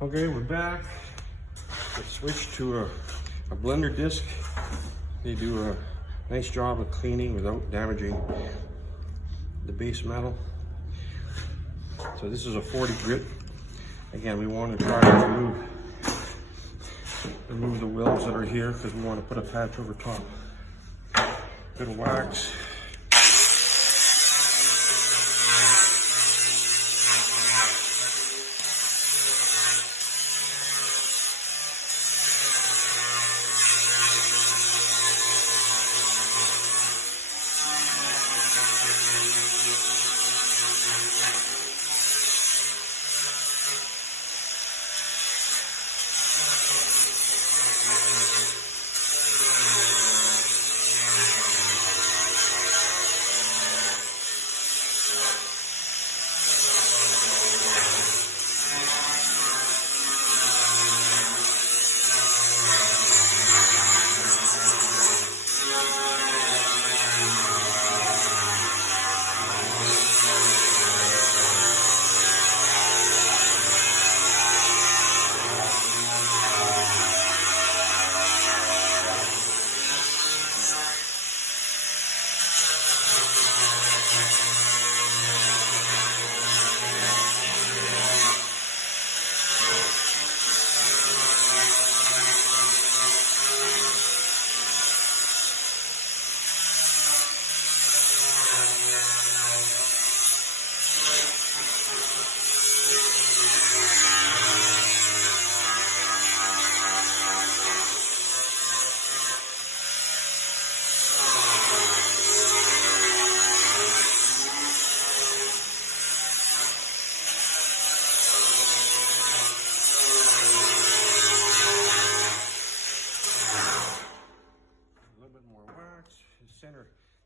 Okay, we're back. Let's switch to a blender disc. They do a nice job of cleaning without damaging the base metal. So this is a 40 grit. Again, we want to try to remove the welds that are here because we want to put a patch over top. Bit of wax.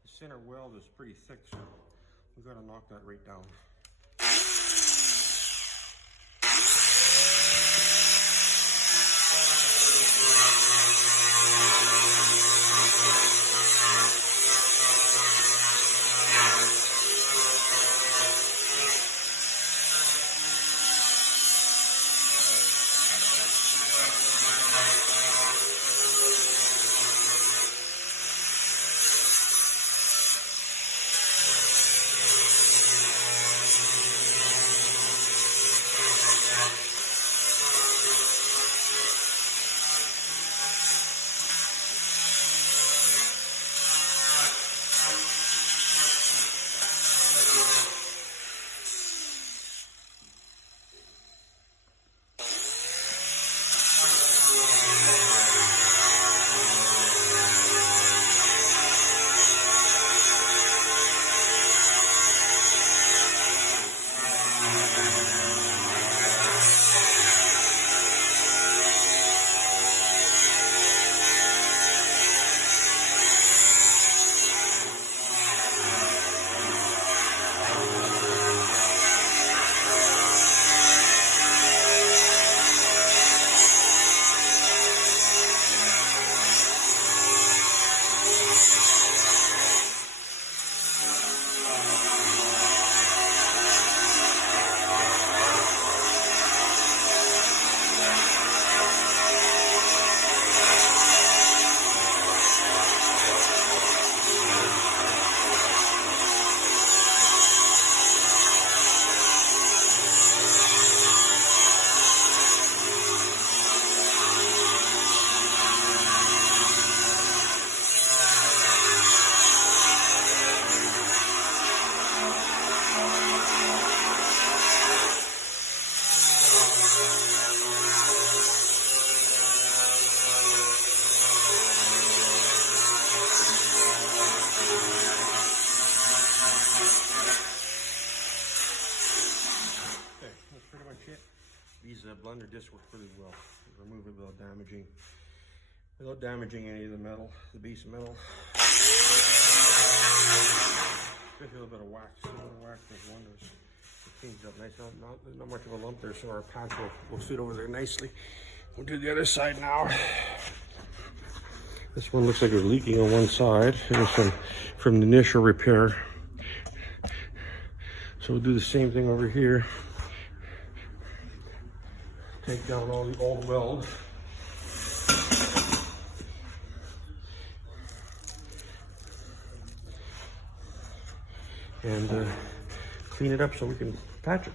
The center weld is pretty thick, so we've got to knock that right down. These blender discs work really well. Remove it without damaging any of the metal, the base metal. Just a little bit of wax. A little bit of wax does wonders. It cleans up nice. Not much of a lump there, so our patch will fit over there nicely. We'll do the other side now. This one looks like it's leaking on one side. It was from the initial repair. So we'll do the same thing over here. take down all the old welds. And clean it up so we can patch it.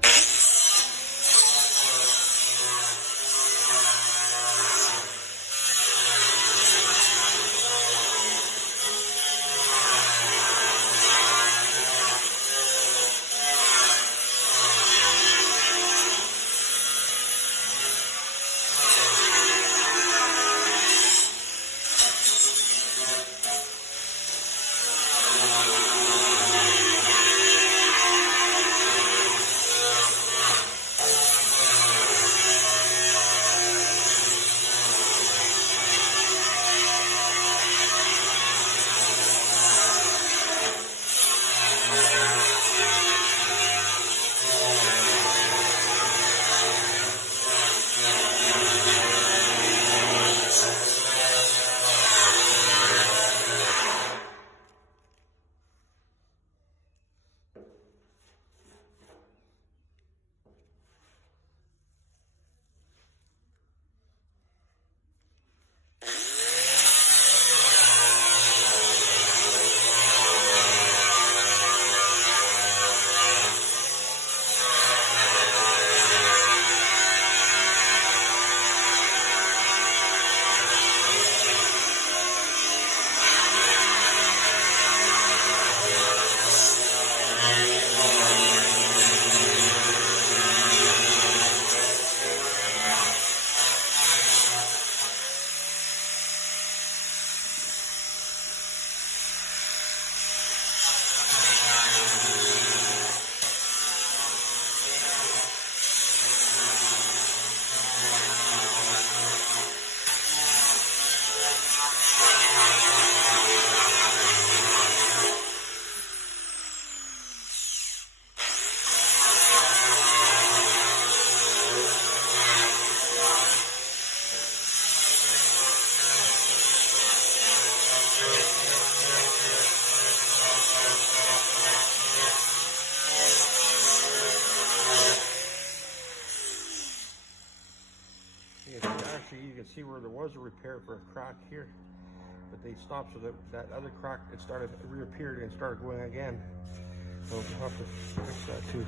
Actually, you can see where there was a repair for a crack here, but they stopped so that that other crack, it reappeared and started going again. So we'll have to fix that too.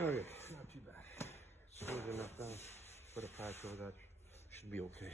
Okay, not too bad. Smooth enough now. Put a patch over that. Should be okay.